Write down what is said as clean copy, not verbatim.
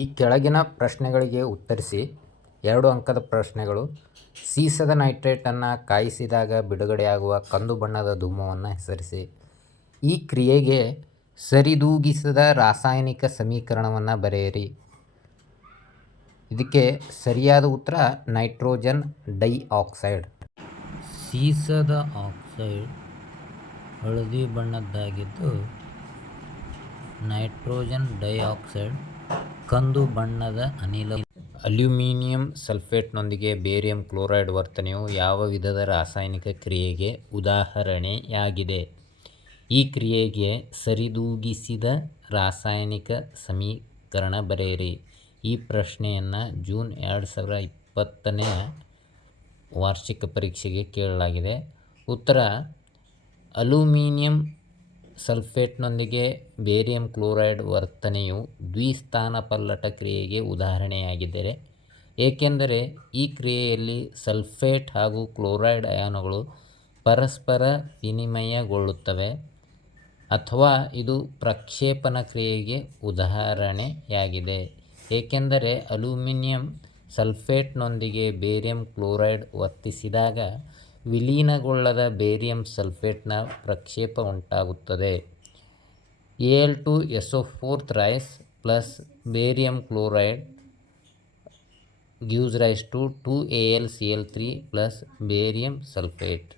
ಈ ಕೆಳಗಿನ ಪ್ರಶ್ನೆಗಳಿಗೆ ಉತ್ತರಿಸಿ. 2 ಅಂಕದ ಪ್ರಶ್ನೆಗಳು. ಸೀಸದ ನೈಟ್ರೇಟನ್ನು ಕಾಯಿಸಿದಾಗ ಬಿಡುಗಡೆಯಾಗುವ ಕಂದು ಬಣ್ಣದ ಧೂಮವನ್ನು ಹೆಸರಿಸಿ. ಈ ಕ್ರಿಯೆಗೆ ಸರಿದೂಗಿಸಿದ ರಾಸಾಯನಿಕ ಸಮೀಕರಣವನ್ನು ಬರೆಯಿರಿ. ಇದಕ್ಕೆ ಸರಿಯಾದ ಉತ್ತರ ನೈಟ್ರೋಜನ್ ಡೈಆಕ್ಸೈಡ್. ಸೀಸದ ಆಕ್ಸೈಡ್ ಹಳದಿ ಬಣ್ಣದ್ದಾಗಿದ್ದು, ನೈಟ್ರೋಜನ್ ಡೈಆಕ್ಸೈಡ್ ಕಂದು ಬಣ್ಣದ ಅನಿಲ. ಅಲ್ಯೂಮಿನಿಯಂ ಸಲ್ಫೇಟ್ನೊಂದಿಗೆ ಬೇರಿಯಂ ಕ್ಲೋರೈಡ್ ವರ್ತನೆಯು ಯಾವ ವಿಧದ ರಾಸಾಯನಿಕ ಕ್ರಿಯೆಗೆ ಉದಾಹರಣೆಯಾಗಿದೆ? ಈ ಕ್ರಿಯೆಗೆ ಸರಿದೂಗಿಸಿದ ರಾಸಾಯನಿಕ ಸಮೀಕರಣ ಬರೆಯಿರಿ. ಈ ಪ್ರಶ್ನೆಯನ್ನು ಜೂನ್ 2020ನೇ ವಾರ್ಷಿಕ ಪರೀಕ್ಷೆಗೆ ಕೇಳಲಾಗಿದೆ. ಉತ್ತರ: ಅಲ್ಯೂಮಿನಿಯಂ ಸಲ್ಫೇಟ್ನೊಂದಿಗೆ ಬೇರಿಯಂ ಕ್ಲೋರೈಡ್ ವರ್ತನೆಯು ದ್ವಿಸ್ಥಾನಪಲ್ಲಟ ಕ್ರಿಯೆಗೆ ಉದಾಹರಣೆಯಾಗಿದೆ, ಏಕೆಂದರೆ ಈ ಕ್ರಿಯೆಯಲ್ಲಿ ಸಲ್ಫೇಟ್ ಹಾಗೂ ಕ್ಲೋರೈಡ್ ಅಯಾನುಗಳು ಪರಸ್ಪರ ವಿನಿಮಯಗೊಳ್ಳುತ್ತವೆ. ಅಥವಾ ಇದು ಪ್ರಕ್ಷೇಪಣ ಕ್ರಿಯೆಗೆ ಉದಾಹರಣೆಯಾಗಿದೆ, ಏಕೆಂದರೆ ಅಲ್ಯೂಮಿನಿಯಂ ಸಲ್ಫೇಟ್ನೊಂದಿಗೆ ಬೇರಿಯಂ ಕ್ಲೋರೈಡ್ ವರ್ತಿಸಿದಾಗ ವಿಲೀನಗೊಳ್ಳದ ಬೇರಿಯಂ ಸಲ್ಫೇಟ್ನ ಪ್ರಕ್ಷೇಪ ಉಂಟಾಗುತ್ತದೆ. Al2SO4 thrice plus barium chloride gives rise to 2AlCl3 plus barium sulfate.